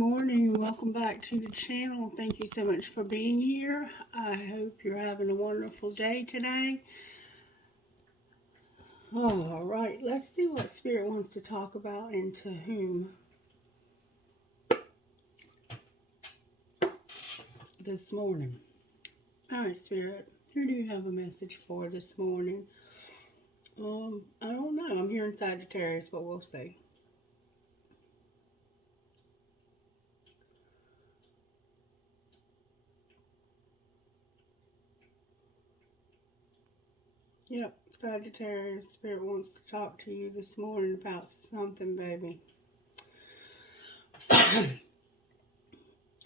morning. Welcome back to the channel. Thank you so much for being here. I hope you're having a wonderful day today. All right, let's see what Spirit wants to talk about and to whom this morning. All right, Spirit, who do you have a message for this morning? I don't know. I'm hearing Sagittarius, but we'll see. Yep, Sagittarius, Spirit wants to talk to you this morning about something, baby.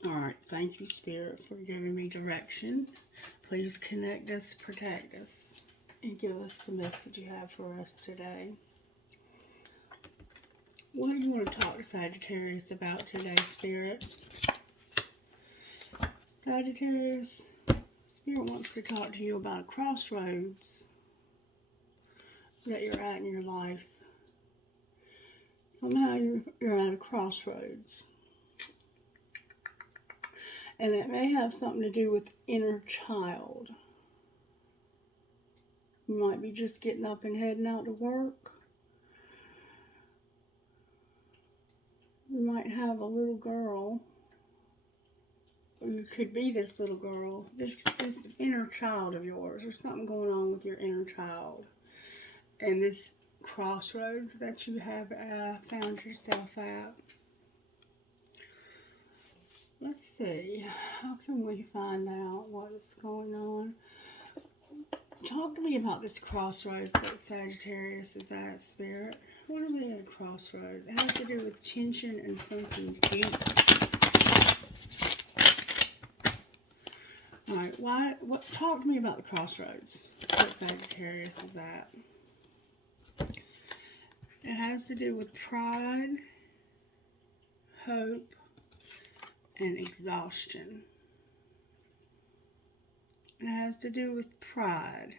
Alright, thank you, Spirit, for giving me direction. Please connect us, protect us, and give us the message you have for us today. What do you want to talk to Sagittarius about today, Spirit? Sagittarius, Spirit wants to talk to you about a crossroads that you're at in your life. Somehow you're at a crossroads. And it may have something to do with inner child. You might be just getting up and heading out to work. You might have a little girl. Or you could be this little girl. This inner child of yours. There's something going on with your inner child. And this crossroads that you have found yourself at. Let's see. How can we find out what is going on? Talk to me about this crossroads that Sagittarius is at, Spirit. What are they at a crossroads? It has to do with tension and something deep. Alright, talk to me about the crossroads that Sagittarius is at. It has to do with pride, hope, and exhaustion. It has to do with pride.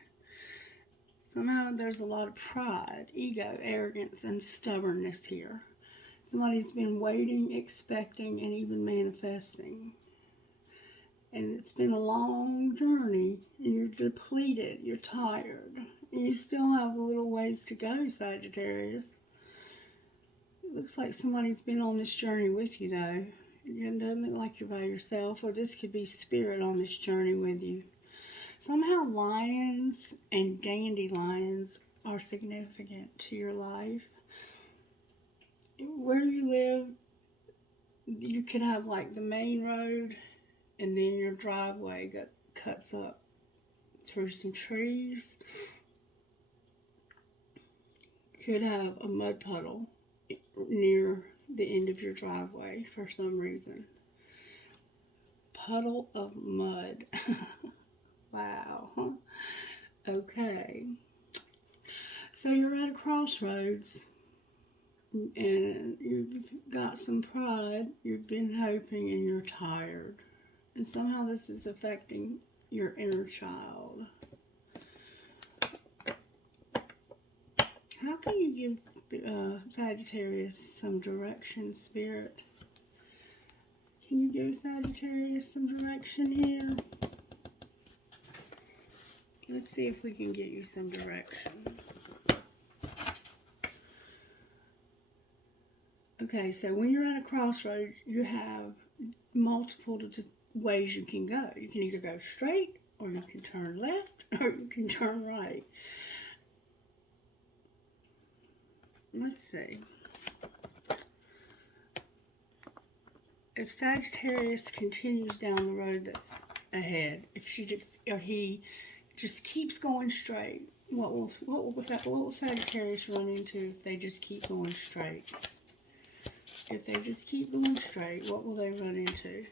Somehow there's a lot of pride, ego, arrogance, and stubbornness here. Somebody's been waiting, expecting, and even manifesting. And it's been a long journey, and you're depleted, you're tired, and you still have a little ways to go, Sagittarius. It looks like somebody's been on this journey with you, though. It doesn't look like you're by yourself, or this could be Spirit on this journey with you. Somehow lions and dandelions are significant to your life. Where you live, you could have like the main road, and then your driveway cuts up through some trees. You could have a mud puddle near the end of your driveway for some reason. Puddle of mud. Wow. Okay. So you're at a crossroads and you've got some pride, you've been hoping, and you're tired. And somehow this is affecting your inner child. How can you give Sagittarius some direction, Spirit? Can you give Sagittarius some direction here? Let's see if we can get you some direction. Okay, so when you're at a crossroads, you have multiple ways you can go. You can either go straight, or you can turn left, or you can turn right. Let's see. If Sagittarius continues down the road that's ahead, if he just keeps going straight, what will Sagittarius run into if they just keep going straight? If they just keep going straight, what will they run into?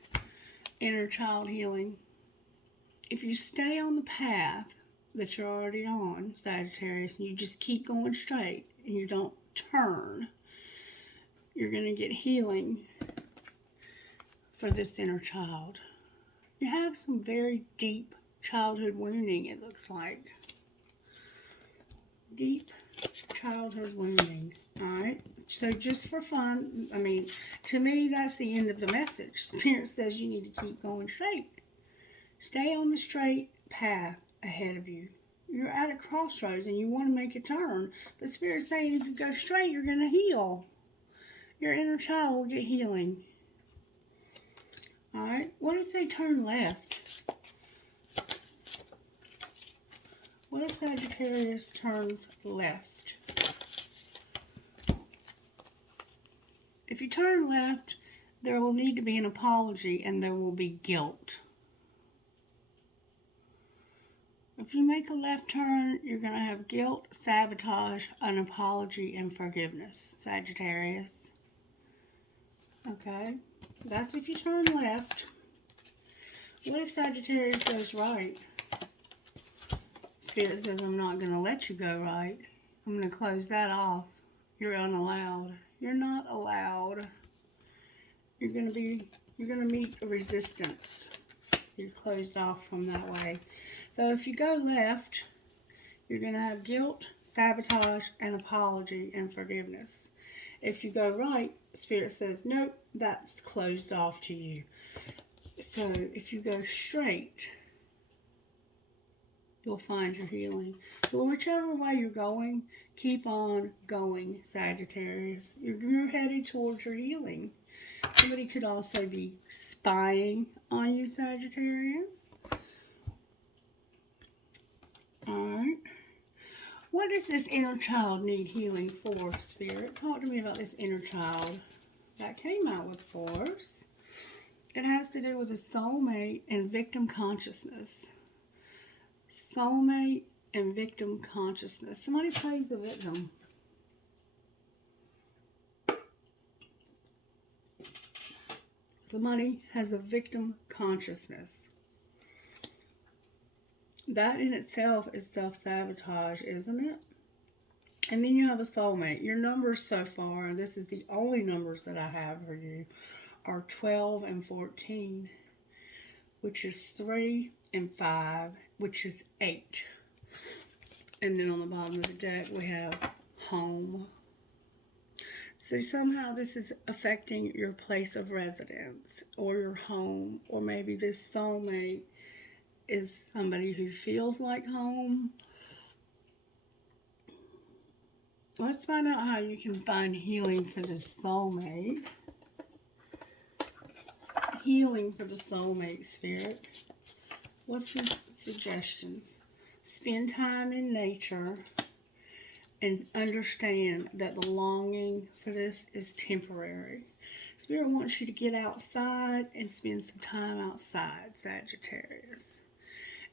Inner child healing. If you stay on the path that you're already on, Sagittarius, and you just keep going straight and you don't turn, you're going to get healing for this inner child. You have some very deep childhood wounding, it looks like. Deep childhood wounding. Alright? So just for fun, I mean, to me, that's the end of the message. Spirit says you need to keep going straight. Stay on the straight path ahead of you. You're at a crossroads and you want to make a turn. But Spirit's saying if you go straight, you're going to heal. Your inner child will get healing. Alright? What if they turn left? What if Sagittarius turns left? If you turn left, there will need to be an apology and there will be guilt. If you make a left turn, you're going to have guilt, sabotage, an apology, and forgiveness, Sagittarius. Okay? That's if you turn left. What if Sagittarius goes right? Spirit says, I'm not going to let you go right. I'm going to close that off. You're unallowed. You're not allowed. You're going to meet a resistance. You're closed off from that way. So if you go left, you're going to have guilt, sabotage, and apology and forgiveness. If you go right, Spirit says, nope, that's closed off to you. So if you go straight, you'll find your healing. So whichever way you're going, keep on going, Sagittarius. You're headed towards your healing. Somebody could also be spying on you, Sagittarius. Alright. What does this inner child need healing for, Spirit? Talk to me about this inner child. That came out with force. It has to do with a soulmate and victim consciousness. Soulmate and victim consciousness. Somebody plays the victim. Somebody has a victim consciousness. That in itself is self-sabotage, isn't it? And then you have a soulmate. Your numbers so far, and this is the only numbers that I have for you, are 12 and 14, which is 3 and 5, which is 8. And then on the bottom of the deck, we have home. So somehow this is affecting your place of residence or your home, or maybe this soulmate is somebody who feels like home. Let's find out how you can find healing for the soulmate. Healing for the soulmate, Spirit. What's some suggestions? Spend time in nature and understand that the longing for this is temporary. Spirit wants you to get outside and spend some time outside, Sagittarius.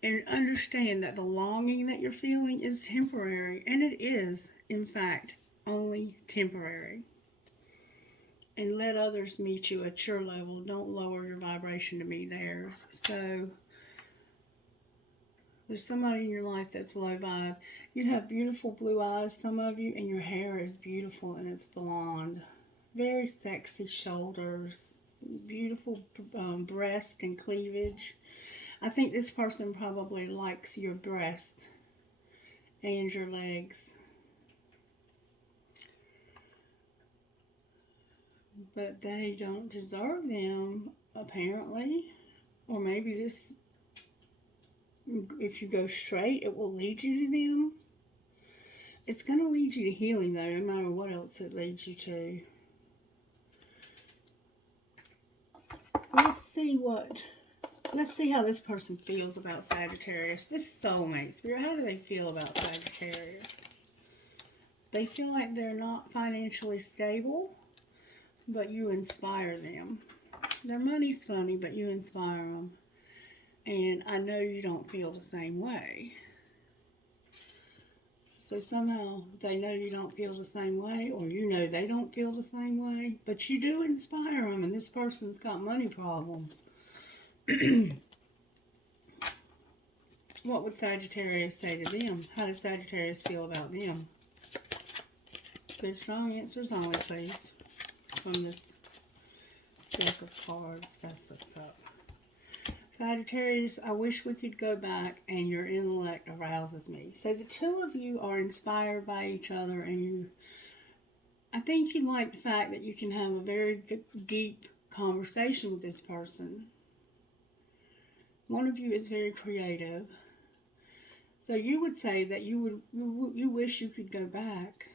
And understand that the longing that you're feeling is temporary. And it is, in fact, only temporary. And let others meet you at your level. Don't lower your vibration to meet theirs. So, there's somebody in your life that's low vibe. You have beautiful blue eyes, some of you, and your hair is beautiful and it's blonde. Very sexy shoulders. Beautiful breast and cleavage. I think this person probably likes your breast and your legs. But they don't deserve them, apparently. Or maybe this, if you go straight, it will lead you to them. It's going to lead you to healing, though, no matter what else it leads you to. Let's see how this person feels about Sagittarius. This is soulmate Spirit. How do they feel about Sagittarius? They feel like they're not financially stable, but you inspire them. Their money's funny, but you inspire them. And I know you don't feel the same way. So somehow they know you don't feel the same way, or you know they don't feel the same way, but you do inspire them, and this person's got money problems. What would Sagittarius say to them? How does Sagittarius feel about them? Good, strong answers only, please. From this deck of cards. That's what's up. Sagittarius, I wish we could go back, and your intellect arouses me. So the two of you are inspired by each other, and I think you like the fact that you can have a very good, deep conversation with this person. One of you is very creative. So you would say that you wish you could go back.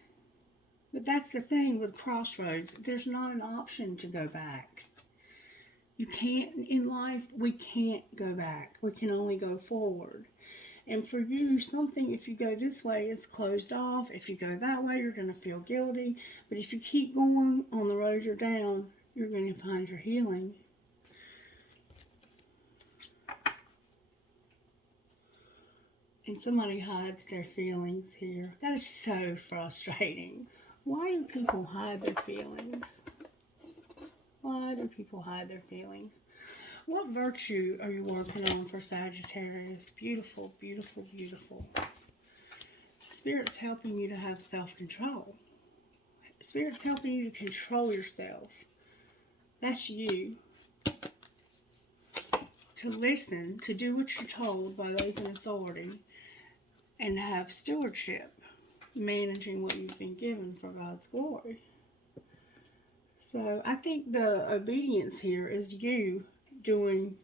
But that's the thing with Crossroads. There's not an option to go back. You can't, in life, we can't go back. We can only go forward. And for you, something, if you go this way, is closed off. If you go that way, you're going to feel guilty. But if you keep going on the road you're down, you're going to find your healing. And somebody hides their feelings here. That is so frustrating. Why do people hide their feelings? Why do people hide their feelings? What virtue are you working on for Sagittarius? Beautiful, beautiful, beautiful. Spirit's helping you to have self-control. Spirit's helping you to control yourself. That's you. To listen, to do what you're told by those in authority, and have stewardship, managing what you've been given for God's glory. So I think the obedience here is you doing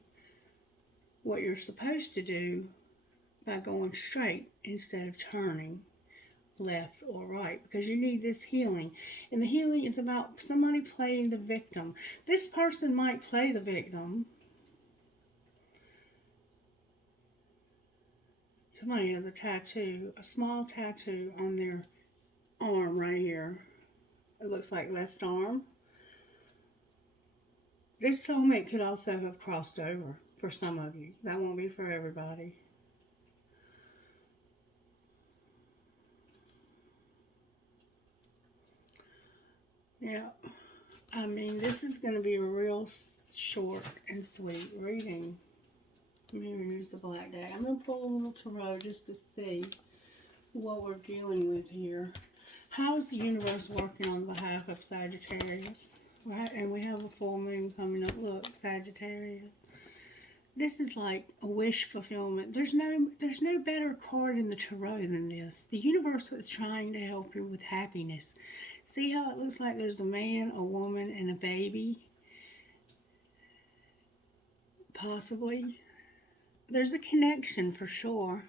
what you're supposed to do by going straight instead of turning left or right, because you need this healing. And the healing is about somebody playing the victim. This person might play the victim. Somebody has a tattoo, a small tattoo on their arm right here. It looks like left arm. This soulmate could also have crossed over for some of you. That won't be for everybody. Yeah, I mean, this is going to be a real short and sweet reading. I'm going to use the Black Day. I'm going to pull a little tarot just to see what we're dealing with here. How is the universe working on behalf of Sagittarius? Right, and we have a full moon coming up. Look, Sagittarius. This is like a wish fulfillment. There's no better card in the tarot than this. The universe is trying to help you with happiness. See how it looks like there's a man, a woman, and a baby? Possibly. There's a connection for sure.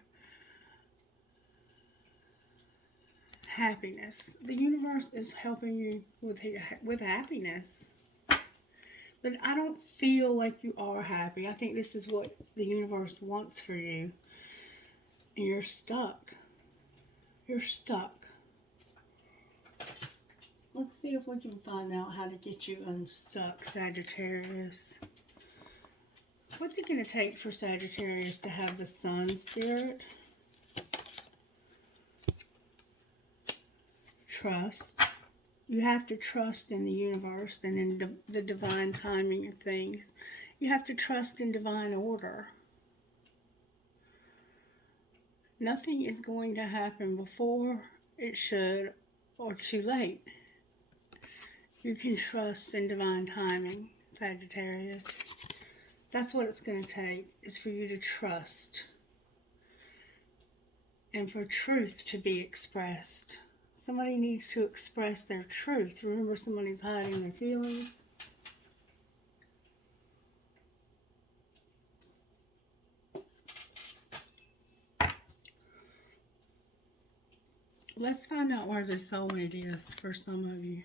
Happiness. The universe is helping you with happiness. But I don't feel like you are happy. I think this is what the universe wants for you. And you're stuck. You're stuck. Let's see if we can find out how to get you unstuck, Sagittarius. What's it going to take for Sagittarius to have the Sun spirit? Trust. You have to trust in the universe and in the divine timing of things. You have to trust in divine order. Nothing is going to happen before it should or too late. You can trust in divine timing, Sagittarius. That's what it's going to take, is for you to trust. And for truth to be expressed. Somebody needs to express their truth. Remember, somebody's hiding their feelings. Let's find out where the soulmate is for some of you.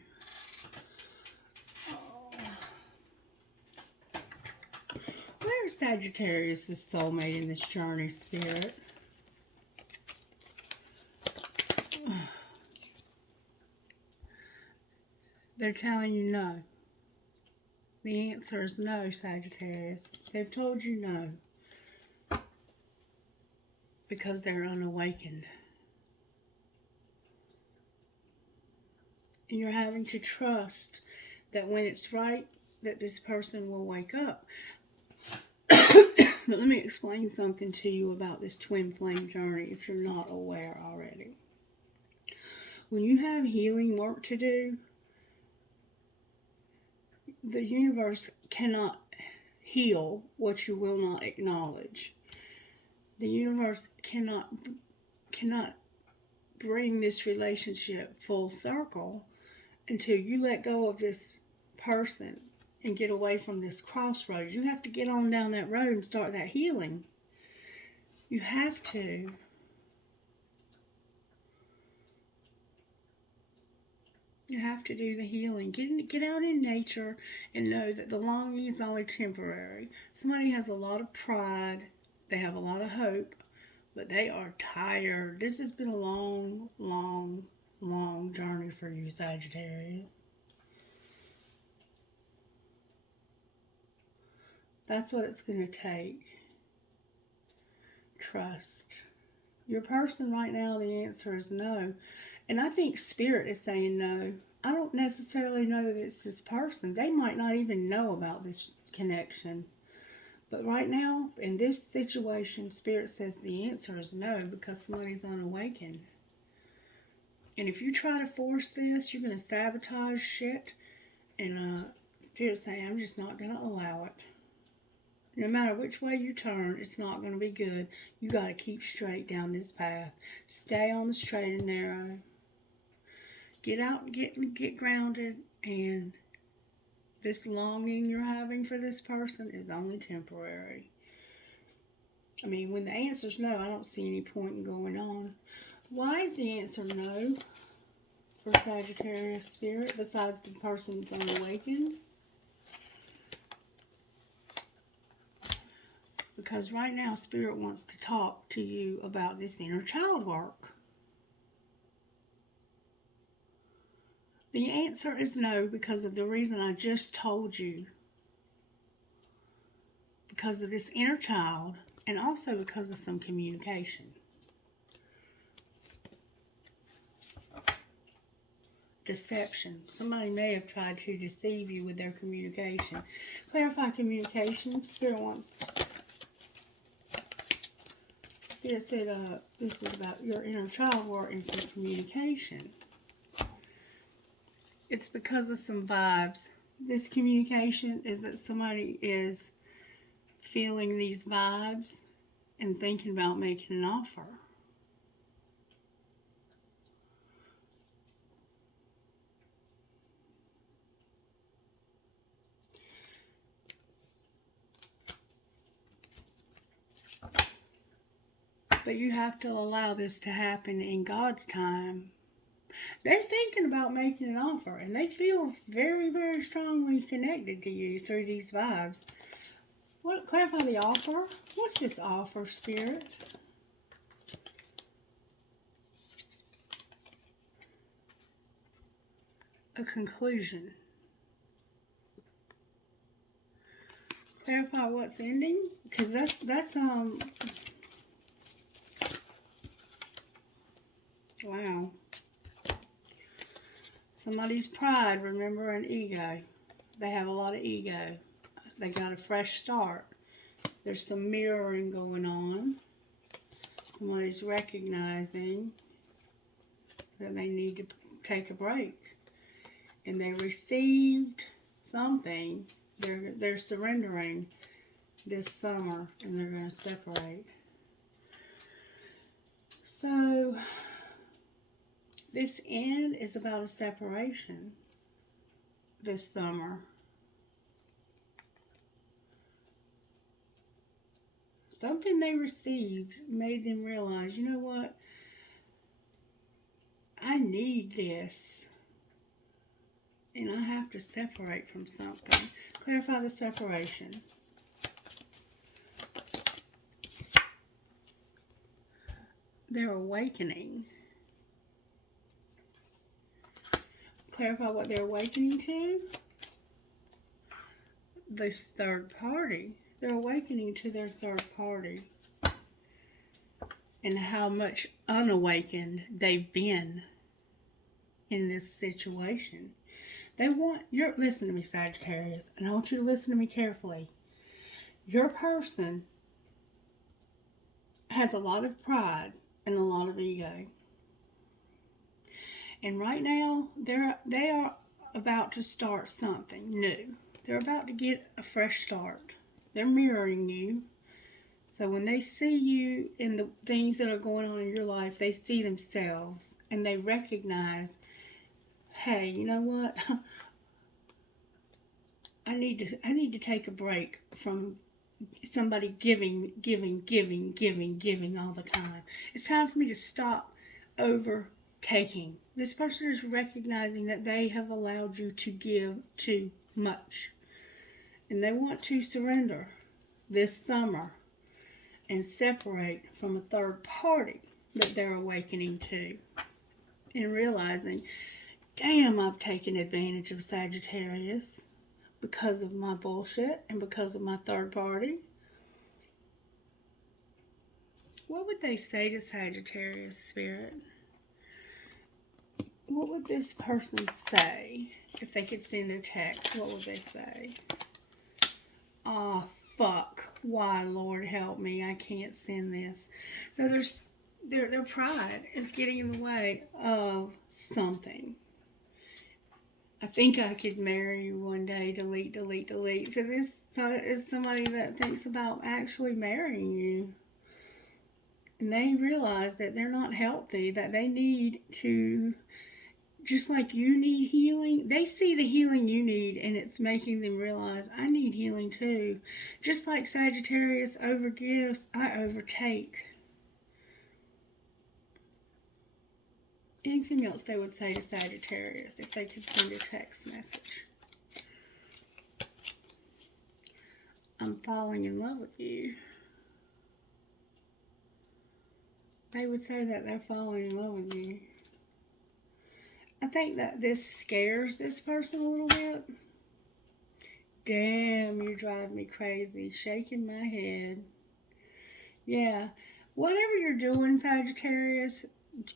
Where's Sagittarius' soulmate in this journey, Spirit? They're telling you no. The answer is no, Sagittarius. They've told you no. Because they're unawakened. And you're having to trust that when it's right, that this person will wake up. But let me explain something to you about this twin flame journey if you're not aware already. When you have healing work to do, the universe cannot heal what you will not acknowledge. The universe cannot bring this relationship full circle until you let go of this person and get away from this crossroads. You have to get on down that road and start that healing. You have to. You have to do the healing. Get out in nature and know that the longing is only temporary. Somebody has a lot of pride. They have a lot of hope, but they are tired. This has been a long, long, long journey for you, Sagittarius. That's what it's going to take. Trust. Your person right now, the answer is no. And I think Spirit is saying no. I don't necessarily know that it's this person. They might not even know about this connection. But right now, in this situation, Spirit says the answer is no, because somebody's unawakened. And if you try to force this, you're going to sabotage shit. And Spirit's saying, I'm just not going to allow it. No matter which way you turn, it's not going to be good. You got to keep straight down this path. Stay on the straight and narrow. Get out and get grounded. And this longing you're having for this person is only temporary. I mean, when the answer's no, I don't see any point in going on. Why is the answer no for Sagittarius Spirit besides the person's unawakened? Because right now, Spirit wants to talk to you about this inner child work. The answer is no because of the reason I just told you. Because of this inner child, and also because of some communication. Deception. Somebody may have tried to deceive you with their communication. Clarify communication. Spirit wants... Spirit said this is about your inner child work and some communication. It's because of some vibes. This communication is that somebody is feeling these vibes and thinking about making an offer. But you have to allow this to happen in God's time. They're thinking about making an offer, and they feel very, very strongly connected to you through these vibes. What? Clarify the offer. What's this offer, Spirit? A conclusion. Clarify what's ending, because that's wow. Somebody's pride, remember, and ego. They have a lot of ego. They got a fresh start. There's some mirroring going on. Somebody's recognizing that they need to take a break. And they received something. They're surrendering this summer, and they're going to separate. So... this end is about a separation this summer. Something they received made them realize, you know what? I need this. And I have to separate from something. Clarify the separation. They're awakening. Clarify what they're awakening to. This third party. They're awakening to their third party. And how much unawakened they've been in this situation. They want listen to me, Sagittarius, and I want you to listen to me carefully. Your person has a lot of pride and a lot of ego. And right now, they are about to start something new. They're about to get a fresh start. They're mirroring you. So when they see you in the things that are going on in your life, they see themselves and they recognize, hey, you know what? I need to take a break from somebody giving all the time. It's time for me to stop overtaking. This person is recognizing that they have allowed you to give too much. And they want to surrender this summer and separate from a third party that they're awakening to. And realizing, damn, I've taken advantage of Sagittarius because of my bullshit and because of my third party. What would they say to Sagittarius, Spirit? What would this person say if they could send a text? What would they say? Oh, fuck. Why, Lord, help me. I can't send this. So their pride is getting in the way of something. I think I could marry you one day. Delete. So this is somebody that thinks about actually marrying you. And they realize that they're not healthy, that they need to, just like you need healing, they see the healing you need, and it's making them realize, I need healing too. Just like Sagittarius overgives, I overtake. Anything else they would say to Sagittarius if they could send a text message? I'm falling in love with you. They would say that they're falling in love with you. I think that this scares this person a little bit. Damn, you drive me crazy. Shaking my head. Yeah. Whatever you're doing, Sagittarius,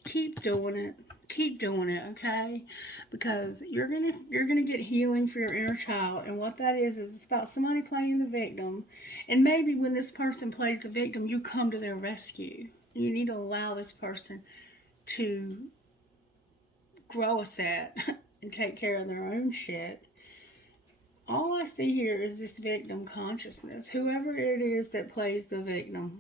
keep doing it. Keep doing it, okay? Because you're gonna get healing for your inner child, and what that is it's about somebody playing the victim. And maybe when this person plays the victim, you come to their rescue. You need to allow this person to grow a set and take care of their own shit. All I see here is this victim consciousness. Whoever it is that plays the victim,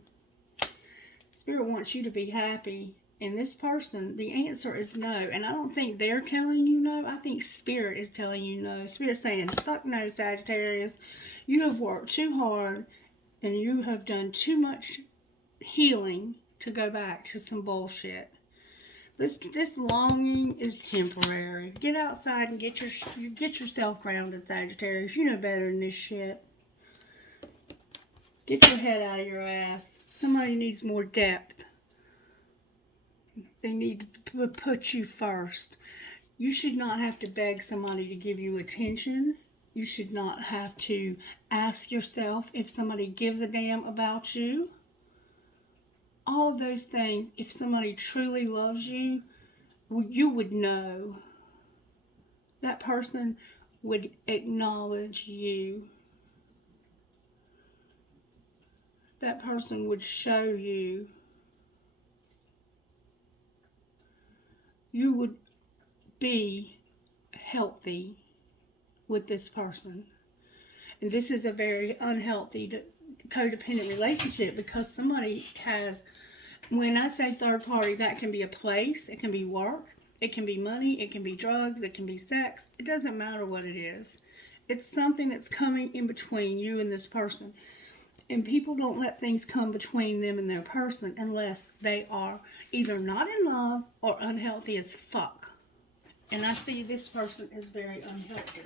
Spirit wants you to be happy. And this person, the answer is no. And I don't think they're telling you no. I think Spirit is telling you no. Spirit's saying, fuck no, Sagittarius. You have worked too hard and you have done too much healing to go back to some bullshit. This longing is temporary. Get outside and get yourself grounded, Sagittarius. You know better than this shit. Get your head out of your ass. Somebody needs more depth. They need to put you first. You should not have to beg somebody to give you attention. You should not have to ask yourself if somebody gives a damn about you. All of those things, if somebody truly loves you, you would know. That person would acknowledge you. That person would show you. You would be healthy with this person. And this is a very unhealthy codependent relationship because somebody has, when I say third party, that can be a place, it can be work, it can be money, it can be drugs, it can be sex. It doesn't matter what it is. It's something that's coming in between you and this person. And people don't let things come between them and their person unless they are either not in love or unhealthy as fuck. And I see this person is very unhealthy.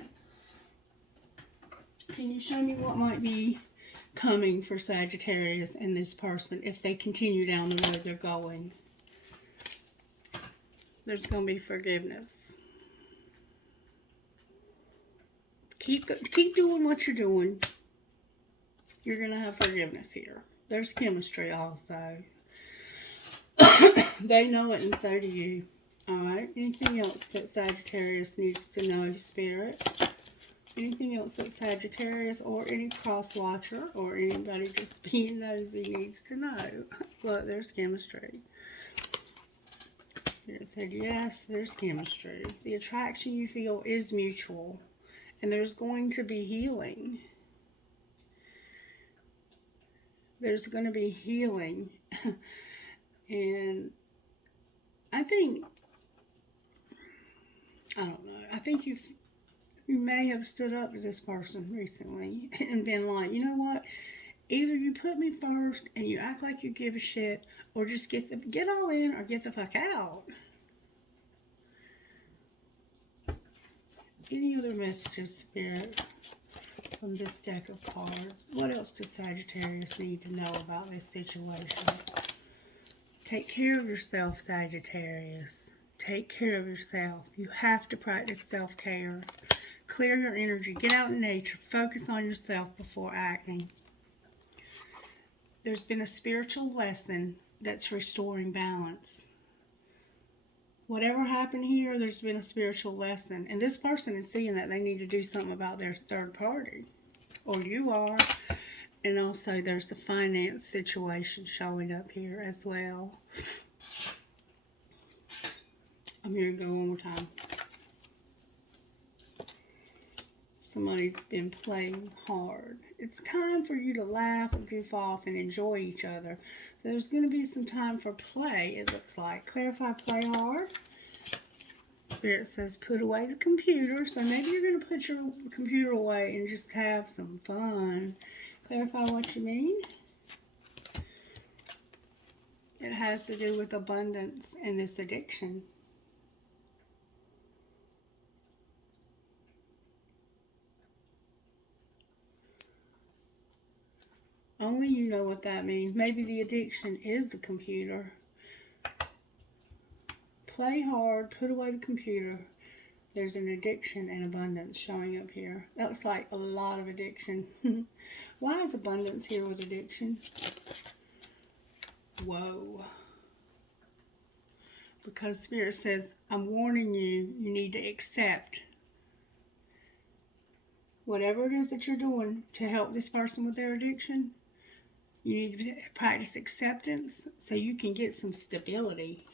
Can you show me what might be coming for Sagittarius and this person if they continue down the road they're going? There's going to be forgiveness. Keep doing what you're doing. You're going to have forgiveness here. There's chemistry also. They know it and so do you. Alright, anything else that Sagittarius needs to know, Spirit? Anything else that Sagittarius or any cross watcher or anybody just being nosy needs to know? Look, there's chemistry. Here it said, yes, there's chemistry. The attraction you feel is mutual. And there's going to be healing. There's going to be healing. And I think, I don't know, I think you may have stood up to this person recently and been like, you know what? Either you put me first and you act like you give a shit, or just get all in or get the fuck out. Any other messages, Spirit, from this deck of cards? What else does Sagittarius need to know about this situation? Take care of yourself, Sagittarius. Take care of yourself. You have to practice self-care. Clear your energy. Get out in nature. Focus on yourself before acting. There's been a spiritual lesson that's restoring balance. Whatever happened here, there's been a spiritual lesson. And this person is seeing that they need to do something about their third party. Or you are. And also there's the finance situation showing up here as well. I'm going to go one more time. Somebody's been playing hard. It's time for you to laugh and goof off and enjoy each other. So there's going to be some time for play, it looks like. Clarify, play hard. Spirit says put away the computer. So maybe you're going to put your computer away and just have some fun. Clarify what you mean. It has to do with abundance and this addiction. Only you know what that means. Maybe the addiction is the computer. Play hard, put away the computer. There's an addiction and abundance showing up here. That was like a lot of addiction. Why is abundance here with addiction? Whoa. Because Spirit says, I'm warning you, you need to accept whatever it is that you're doing to help this person with their addiction. You need to practice acceptance so you can get some stability.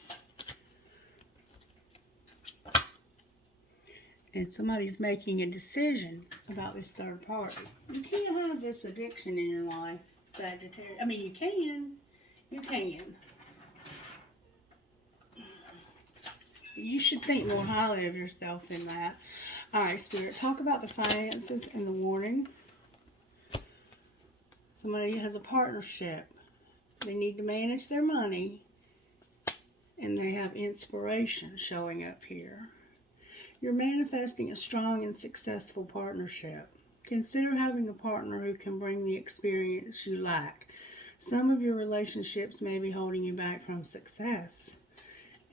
And somebody's making a decision about this third party. You can't have this addiction in your life, Sagittarius. I mean, you can. You can. You should think more highly of yourself than that. All right, Spirit, talk about the finances and the warning. Somebody has a partnership. They need to manage their money. And they have inspiration showing up here. You're manifesting a strong and successful partnership. Consider having a partner who can bring the experience you lack. Some of your relationships may be holding you back from success.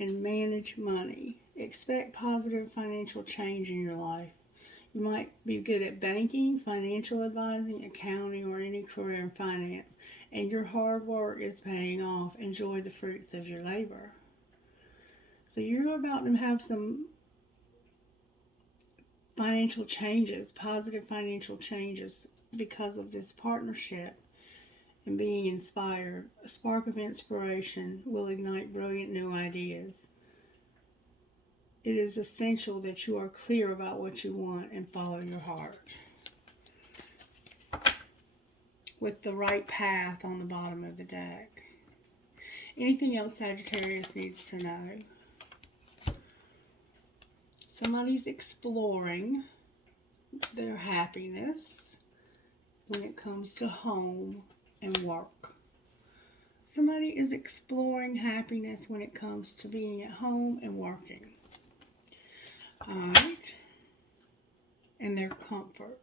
And manage money. Expect positive financial change in your life. You might be good at banking, financial advising, accounting, or any career in finance. And your hard work is paying off. Enjoy the fruits of your labor. So you're about to have some financial changes, positive financial changes because of this partnership and being inspired. A spark of inspiration will ignite brilliant new ideas. It is essential that you are clear about what you want and follow your heart. With the right path on the bottom of the deck. Anything else Sagittarius needs to know? Somebody's exploring their happiness when it comes to home and work. Somebody is exploring happiness when it comes to being at home and working. Alright. And their comfort.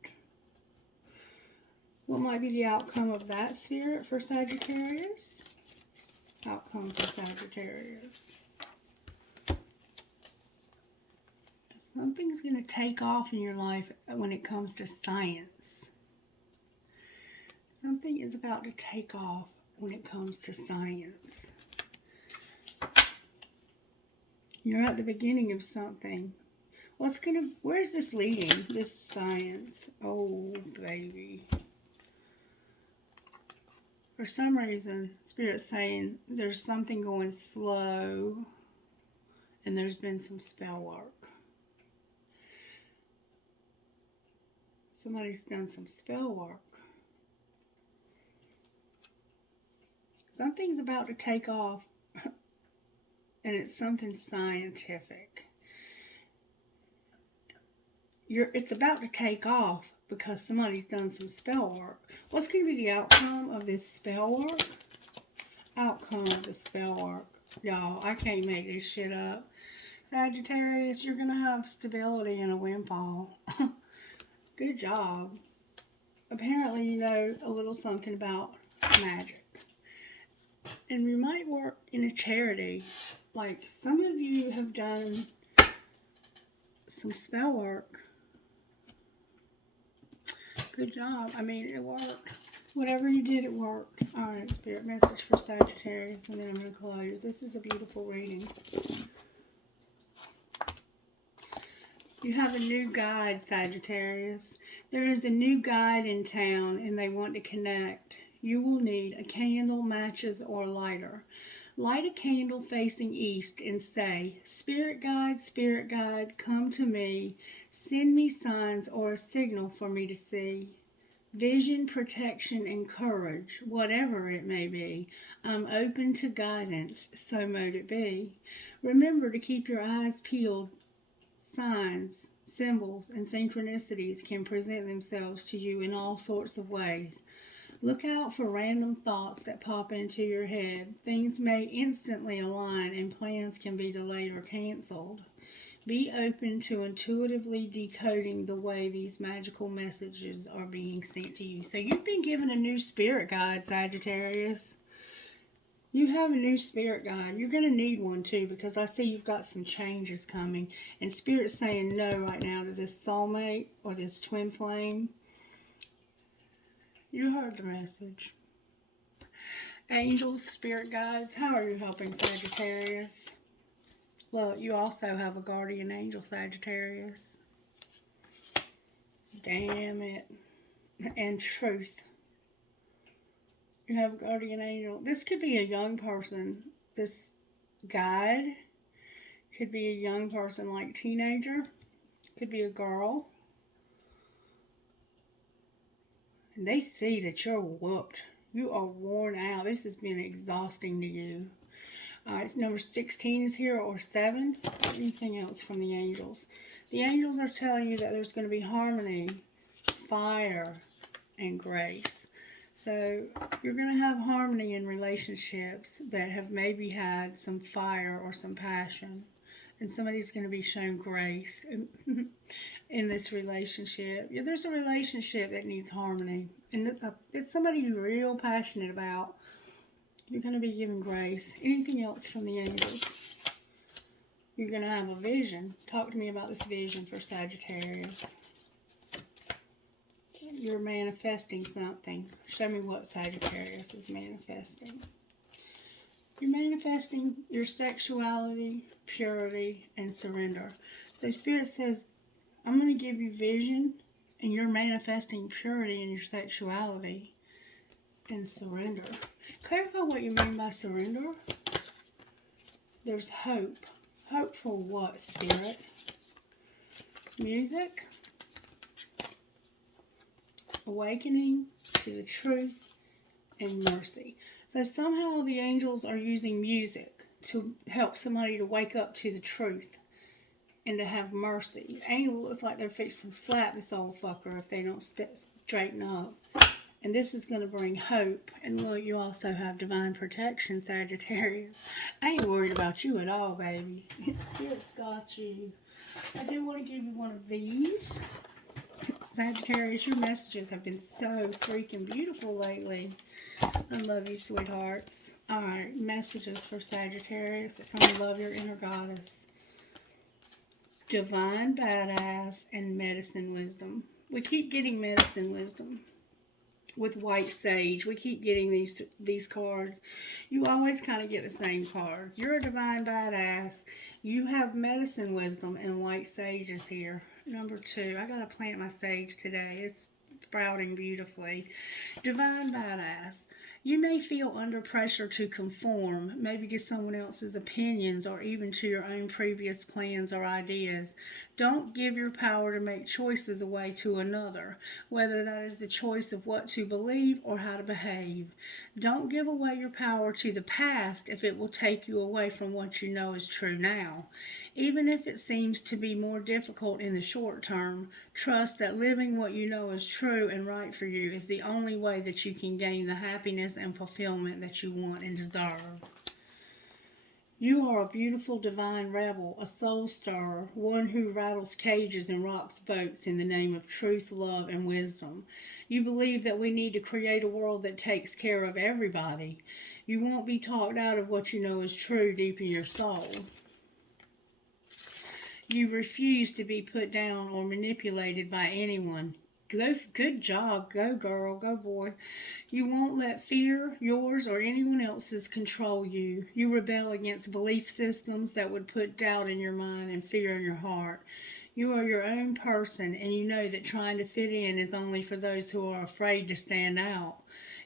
What might be the outcome of that, Spirit, for Sagittarius? Outcome for Sagittarius. Something's going to take off in your life when it comes to science. Something is about to take off when it comes to science. You're at the beginning of something. Where's this leading? This science. Oh, baby. For some reason, Spirit's saying there's something going slow and there's been some spell work. Somebody's done some spell work. Something's about to take off, and it's something scientific. It's about to take off because somebody's done some spell work. What's going to be the outcome of this spell work? Outcome of the spell work. Y'all, I can't make this shit up. Sagittarius, you're going to have stability and a windfall. Good job. Apparently you know a little something about magic. And you might work in a charity. Like, some of you have done some spell work. Good job. I mean, it worked. Whatever you did, it worked. Alright, spirit message for Sagittarius, and then I'm going to close. This is a beautiful reading. You have a new guide, Sagittarius. There is a new guide in town, and they want to connect. You will need a candle, matches, or lighter. Light a candle facing east and say, Spirit guide, come to me. Send me signs or a signal for me to see. Vision, protection, and courage, whatever it may be. I'm open to guidance, so mote it be. Remember to keep your eyes peeled. Signs, symbols, and synchronicities can present themselves to you in all sorts of ways. Look out for random thoughts that pop into your head. Things may instantly align and plans can be delayed or canceled. Be open to intuitively decoding the way these magical messages are being sent to you. So you've been given a new spirit guide, Sagittarius. You have a new spirit guide. You're going to need one too, because I see you've got some changes coming. And Spirit's saying no right now to this soulmate or this twin flame. You heard the message. Angels, spirit guides, how are you helping Sagittarius? Well, you also have a guardian angel, Sagittarius. Damn it. And truth. You have a guardian angel. This could be a young person. This guide could be a young person, like teenager. Could be a girl. And they see that you're whooped. You are worn out. This has been exhausting to you. Alright, number 16 is here, or 7. Anything else from the angels? The angels are telling you that there's going to be harmony, fire, and grace. So you're going to have harmony in relationships that have maybe had some fire or some passion. And somebody's going to be shown grace in this relationship. Yeah, there's a relationship that needs harmony. And it's somebody you're real passionate about. You're going to be given grace. Anything else from the angels? You're going to have a vision. Talk to me about this vision for Sagittarius. You're manifesting something. Show me what Sagittarius is manifesting. You're manifesting your sexuality, purity, and surrender. So Spirit says, I'm going to give you vision, and you're manifesting purity in your sexuality and surrender. Clarify what you mean by surrender. There's hope. Hope for what, Spirit? Music. Awakening to the truth and mercy. So somehow the angels are using music to help somebody to wake up to the truth and to have mercy. Angel looks like they're fixing to slap this old fucker if they don't straighten up. And this is going to bring hope. And look, you also have divine protection, Sagittarius. I ain't worried about you at all, baby. It's got you. I do want to give you one of these. Sagittarius, your messages have been so freaking beautiful lately. I love you, sweethearts. Alright, messages for Sagittarius from the Love Your Inner Goddess. Divine Badass and Medicine Wisdom. We keep getting Medicine Wisdom with White Sage. We keep getting these cards. You always kind of get the same card. You're a Divine Badass. You have Medicine Wisdom, and White Sage is here. Number 2. I got to plant my sage today. It's sprouting beautifully. Divine badass. You may feel under pressure to conform, maybe to someone else's opinions or even to your own previous plans or ideas. Don't give your power to make choices away to another, whether that is the choice of what to believe or how to behave. Don't give away your power to the past if it will take you away from what you know is true now. Even if it seems to be more difficult in the short term, trust that living what you know is true and right for you is the only way that you can gain the happiness and fulfillment that you want and deserve. You are a beautiful divine rebel, a soul stirrer, one who rattles cages and rocks boats in the name of truth, love, and wisdom. You believe that we need to create a world that takes care of everybody. You won't be talked out of what you know is true deep in your soul. You refuse to be put down or manipulated by anyone. Good job. Go girl. Go boy. You won't let fear, yours or anyone else's, control you. You rebel against belief systems that would put doubt in your mind and fear in your heart. You are your own person, and you know that trying to fit in is only for those who are afraid to stand out.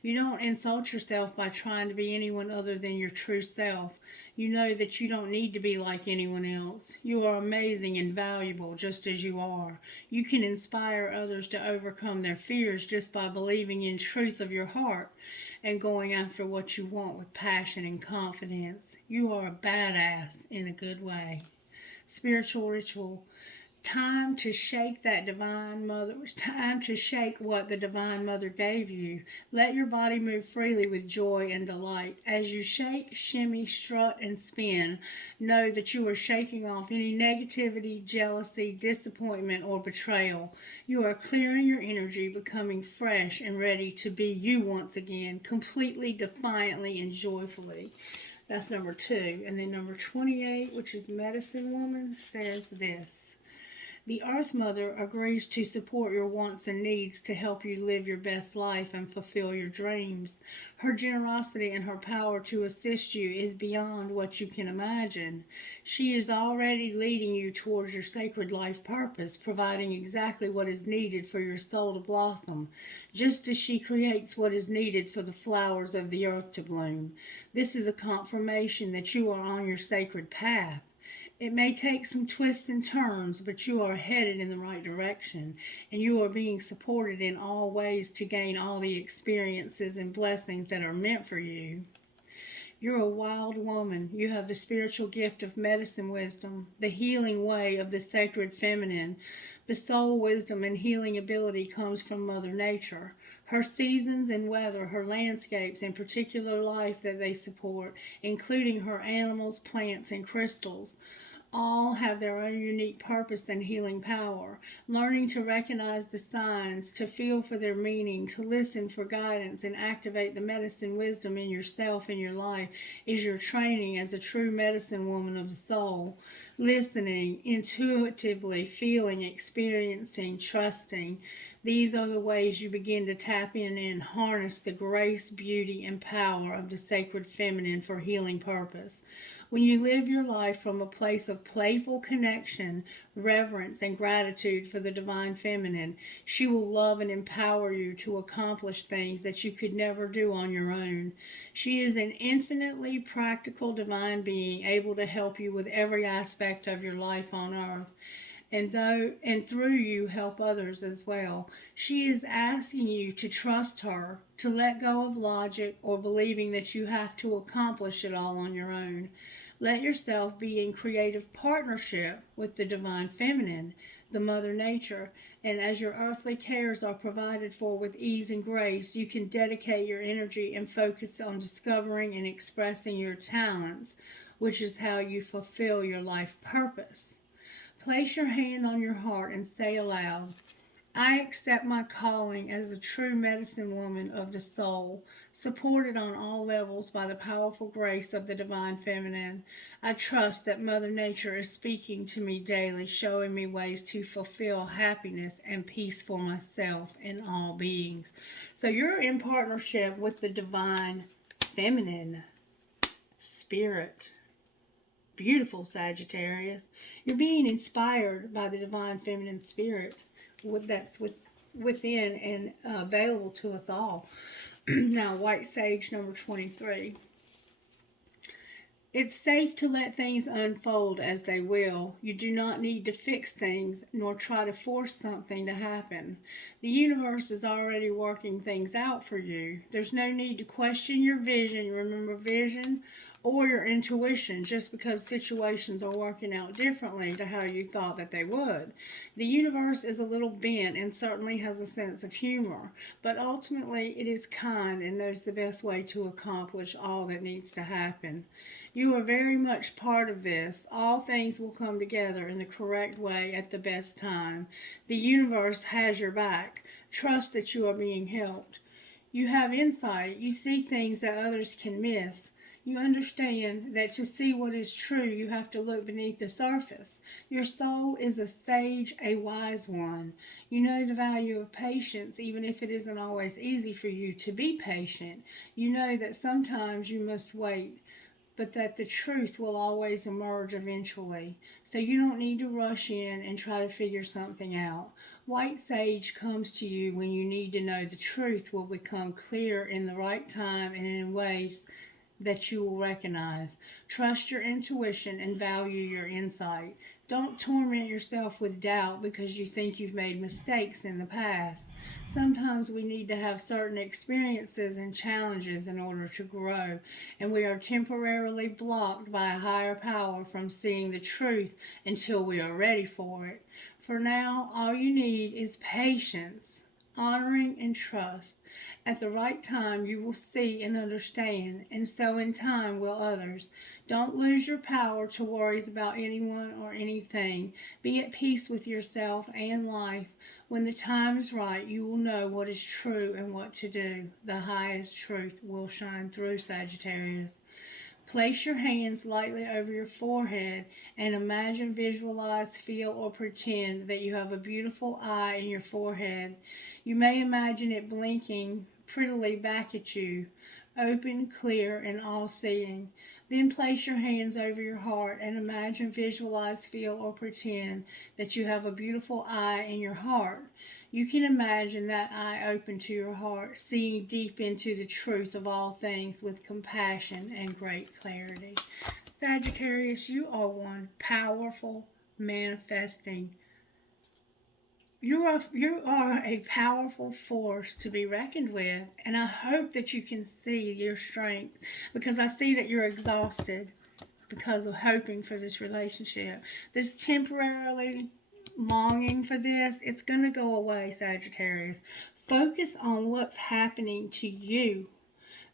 You don't insult yourself by trying to be anyone other than your true self. You know that you don't need to be like anyone else. You are amazing and valuable just as you are. You can inspire others to overcome their fears just by believing in truth of your heart and going after what you want with passion and confidence. You are a badass in a good way. Spiritual ritual. Time to shake that divine mother. Time to shake what the divine mother gave you. Let your body move freely with joy and delight. As you shake, shimmy, strut, and spin, know that you are shaking off any negativity, jealousy, disappointment, or betrayal. You are clearing your energy, becoming fresh and ready to be you once again, completely, defiantly, and joyfully. That's number 2. And then number 28, which is Medicine Woman, says this. The Earth Mother agrees to support your wants and needs to help you live your best life and fulfill your dreams. Her generosity and her power to assist you is beyond what you can imagine. She is already leading you towards your sacred life purpose, providing exactly what is needed for your soul to blossom, just as she creates what is needed for the flowers of the earth to bloom. This is a confirmation that you are on your sacred path. It may take some twists and turns, but you are headed in the right direction, and you are being supported in all ways to gain all the experiences and blessings that are meant for you. You're a wild woman. You have the spiritual gift of medicine wisdom, the healing way of the sacred feminine. The soul wisdom and healing ability comes from Mother Nature. Her seasons and weather, her landscapes, and particular life that they support, including her animals, plants, and crystals, all have their own unique purpose and healing power. Learning to recognize the signs, to feel for their meaning, to listen for guidance, and activate the medicine wisdom in yourself and your life is your training as a true medicine woman of the soul. Listening, intuitively feeling, experiencing, trusting. These are the ways you begin to tap in and harness the grace, beauty, and power of the sacred feminine for healing purpose. When you live your life from a place of playful connection, reverence, and gratitude for the divine feminine, she will love and empower you to accomplish things that you could never do on your own. She is an infinitely practical divine being able to help you with every aspect of your life on earth. And through you help others as well. She is asking you to trust her, to let go of logic or believing that you have to accomplish it all on your own. Let yourself be in creative partnership with the divine feminine, the Mother Nature, and as your earthly cares are provided for with ease and grace, you can dedicate your energy and focus on discovering and expressing your talents, which is how you fulfill your life purpose. Place your hand on your heart and say aloud, I accept my calling as a true medicine woman of the soul, supported on all levels by the powerful grace of the divine feminine. I trust that Mother Nature is speaking to me daily, showing me ways to fulfill happiness and peace for myself and all beings. So you're in partnership with the divine feminine spirit. Beautiful Sagittarius. You're being inspired by the divine feminine spirit. That's with within and available to us all. Now, white sage number 23. It's safe to let things unfold as they will. You do not need to fix things nor try to force something to happen. The universe is already working things out for you. There's no need to question your vision. Remember, vision or your intuition just because situations are working out differently to how you thought that they would. The universe is a little bent and certainly has a sense of humor, but ultimately it is kind and knows the best way to accomplish all that needs to happen. You are very much part of this. All things will come together in the correct way at the best time. The universe has your back. Trust that you are being helped. You have insight. You see things that others can miss. You understand that to see what is true, you have to look beneath the surface. Your soul is a sage, a wise one. You know the value of patience, even if it isn't always easy for you to be patient. You know that sometimes you must wait, but that the truth will always emerge eventually. So you don't need to rush in and try to figure something out. White sage comes to you when you need to know the truth will become clear in the right time and in ways that you will recognize. Trust your intuition and value your insight. Don't torment yourself with doubt because you think you've made mistakes in the past. Sometimes we need to have certain experiences and challenges in order to grow, and we are temporarily blocked by a higher power from seeing the truth until we are ready for it. For now, all you need is patience, honoring, and trust. At the right time, you will see and understand, and so in time will others. Don't lose your power to worries about anyone or anything. Be at peace with yourself and life. When the time is right, you will know what is true and what to do. The highest truth will shine through, Sagittarius. Place your hands lightly over your forehead and imagine, visualize, feel, or pretend that you have a beautiful eye in your forehead. You may imagine it blinking prettily back at you, open, clear, and all-seeing. Then place your hands over your heart and imagine, visualize, feel, or pretend that you have a beautiful eye in your heart. You can imagine that eye open to your heart, seeing deep into the truth of all things with compassion and great clarity. Sagittarius, you are one powerful manifesting. You are a powerful force to be reckoned with, and I hope that you can see your strength, because I see that you're exhausted because of hoping for this relationship. This temporarily longing for this, it's going to go away, Sagittarius. Focus on what's happening to you.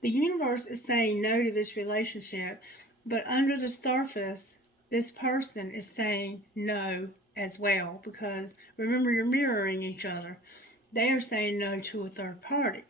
The universe is saying no to this relationship, but under the surface, this person is saying no as well, because remember, you're mirroring each other. They are saying no to a third party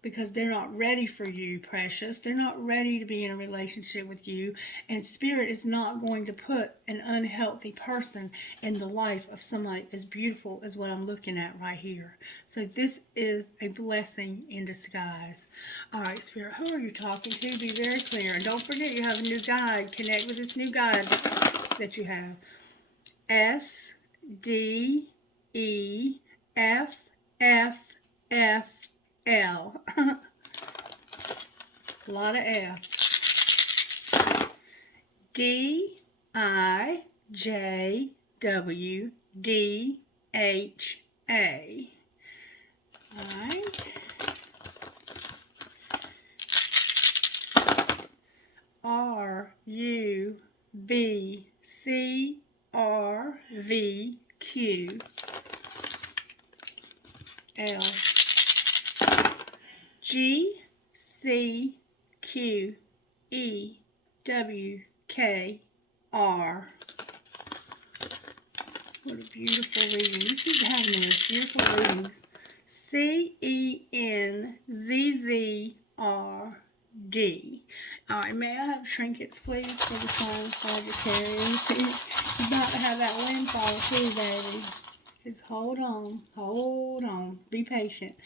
because they're not ready for you, precious. They're not ready to be in a relationship with you, and Spirit is not going to put an unhealthy person in the life of somebody as beautiful as what I'm looking at right here. So this is a blessing in disguise. All right, Spirit, who are you talking to? Be very clear. And don't forget, you have a new guide. Connect with this new guide that you have. SDEFFL. A lot of F's. DIJWDHA. Alright. RUBCRVQ. L. GCQEWKR. What a beautiful reading. You keep having these beautiful readings. CENZZRD. Alright, may I have trinkets, please, for the sign of Sagittarius? You're about to have that windfall too, baby. Just hold on. Hold on. Be patient.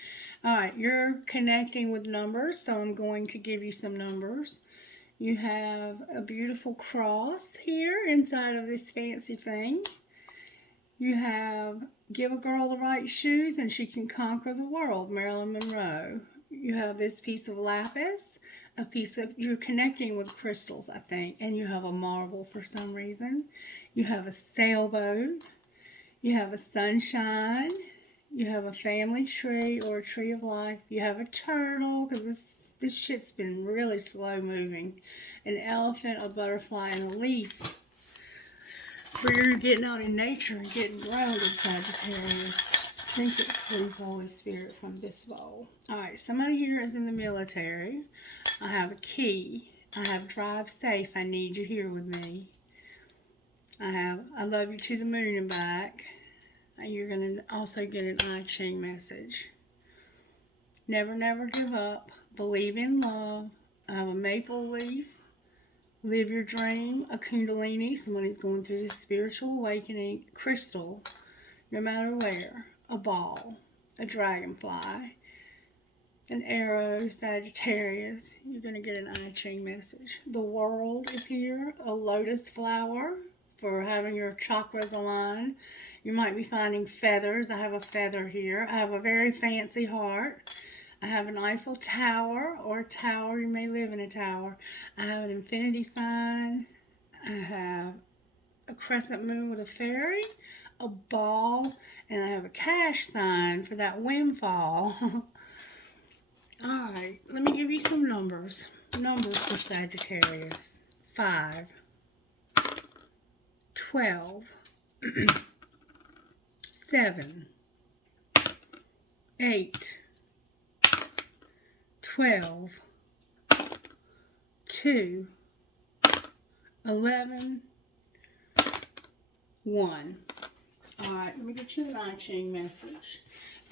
Alright, you're connecting with numbers, so I'm going to give you some numbers. You have a beautiful cross here inside of this fancy thing. You have Give a girl the right shoes and she can conquer the world, Marilyn Monroe. You have this piece of lapis, a piece of, you're connecting with crystals, I think, and you have a marble for some reason. You have a sailboat. You have a sunshine. You have a family tree or a tree of life. You have a turtle, because this shit's been really slow moving. An elephant, a butterfly, and a leaf. Where you're getting out in nature and getting grounded, Sagittarius. Think it, please, Holy Spirit, from this bowl. Alright, somebody here is in the military. I have a key. I have drive safe. I need you here with me. I have I love you to the moon and back. You're going to also get an I Ching message. Never, never give up. Believe in love. I have a maple leaf. Live your dream. A kundalini. Somebody's going through this spiritual awakening. Crystal. No matter where. A ball. A dragonfly. An arrow. Sagittarius. You're going to get an I Ching message. The world is here. A lotus flower for having your chakras aligned. You might be finding feathers. I have a feather here. I have a very fancy heart. I have an Eiffel Tower or a tower. You may live in a tower. I have an infinity sign. I have a crescent moon with a fairy, a ball, and I have a cash sign for that windfall. Alright, let me give you some numbers. Numbers for Sagittarius. 5, 12, 7, 8, 12, 2, 11, 1. Alright, let me get you an I Ching message.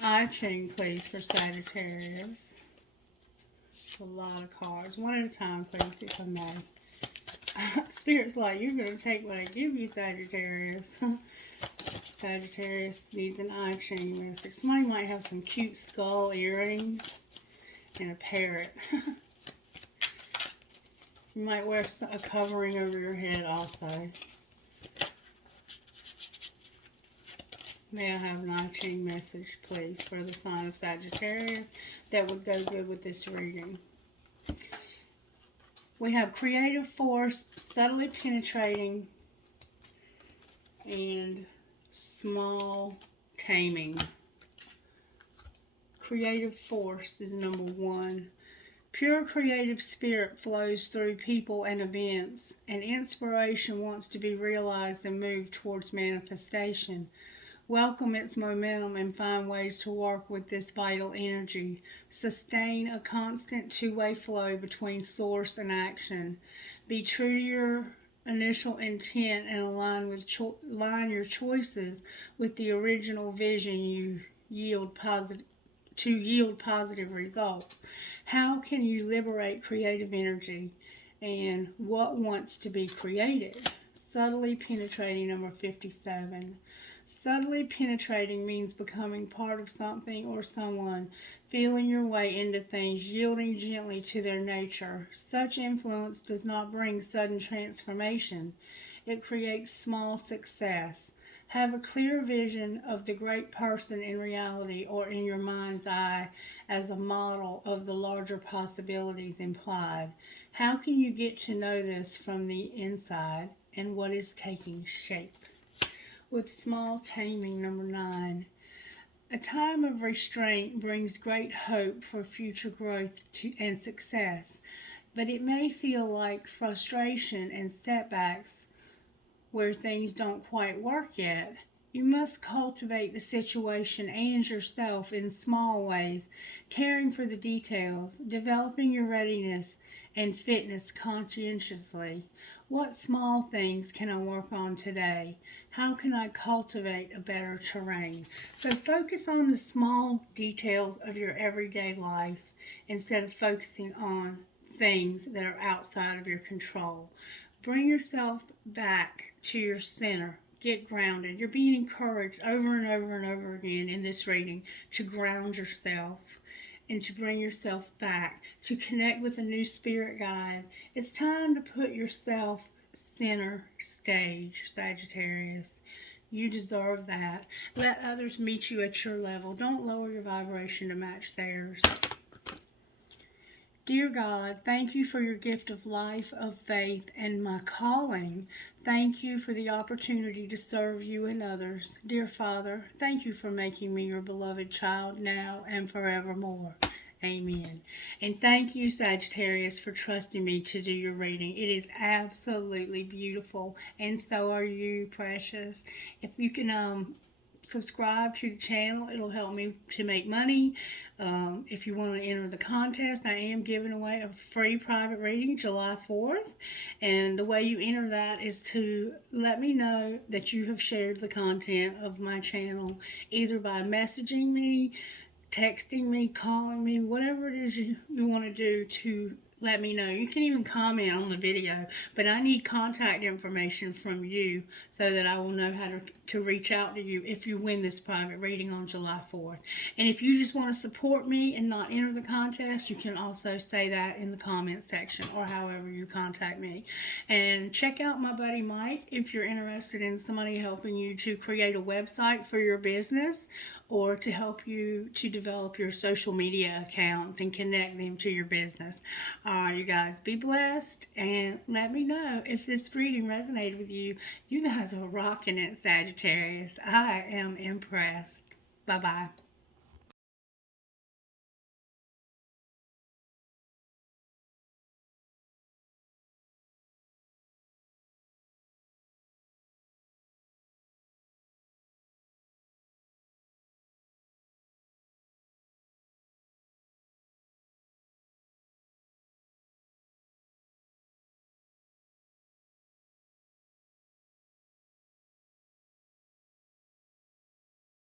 I Ching, please, for Sagittarius. A lot of cards. One at a time, please, if I may. Spirit's like, you're going to take what I give you, Sagittarius. Sagittarius needs an I Ching message. Somebody might have some cute skull earrings and a parrot. You might wear a covering over your head also. May I have an I Ching message, please, for the sign of Sagittarius that would go good with this reading. We have creative force, subtly penetrating, and small taming. Creative force is number 1. Pure creative spirit flows through people and events, and inspiration wants to be realized and moved towards manifestation. Welcome its momentum and find ways to work with this vital energy. Sustain a constant two-way flow between source and action. Be true to your initial intent and align your choices with the original vision you yield positive results. How can you liberate creative energy and what wants to be created? Subtly penetrating, number 57. Subtly penetrating means becoming part of something or someone, feeling your way into things, yielding gently to their nature. Such influence does not bring sudden transformation. It creates small success. Have a clear vision of the great person in reality or in your mind's eye as a model of the larger possibilities implied. How can you get to know this from the inside and what is taking shape? With small taming, number 9. A time of restraint brings great hope for future growth and success, but it may feel like frustration and setbacks where things don't quite work yet. You must cultivate the situation and yourself in small ways, caring for the details, developing your readiness and fitness conscientiously. What small things can I work on today? How can I cultivate a better terrain? So focus on the small details of your everyday life instead of focusing on things that are outside of your control. Bring yourself back to your center. Get grounded. You're being encouraged over and over and over again in this reading to ground yourself and to bring yourself back, to connect with a new spirit guide. It's time to put yourself center stage, Sagittarius. You deserve that. Let others meet you at your level. Don't lower your vibration to match theirs. Dear God, thank you for your gift of life, of faith, and my calling. Thank you for the opportunity to serve you and others. Dear Father, thank you for making me your beloved child now and forevermore. Amen. And thank you, Sagittarius, for trusting me to do your reading. It is absolutely beautiful, and so are you, precious. If you can subscribe to the channel, it'll help me to make money. If you want to enter the contest, I am giving away a free private reading July 4th, and the way you enter that is to let me know that you have shared the content of my channel, either by messaging me, texting me, calling me, whatever it is you want to do to let me know. You can even comment on the video, but I need contact information from you so that I will know how to reach out to you if you win this private reading on July 4th. And if you just want to support me and not enter the contest, you can also say that in the comments section or however you contact me. And check out my buddy Mike if you're interested in somebody helping you to create a website for your business or to help you to develop your social media accounts and connect them to your business. All right, you guys, be blessed, and let me know if this reading resonated with you. You guys are rocking it, Sagittarius. I am impressed. Bye-bye.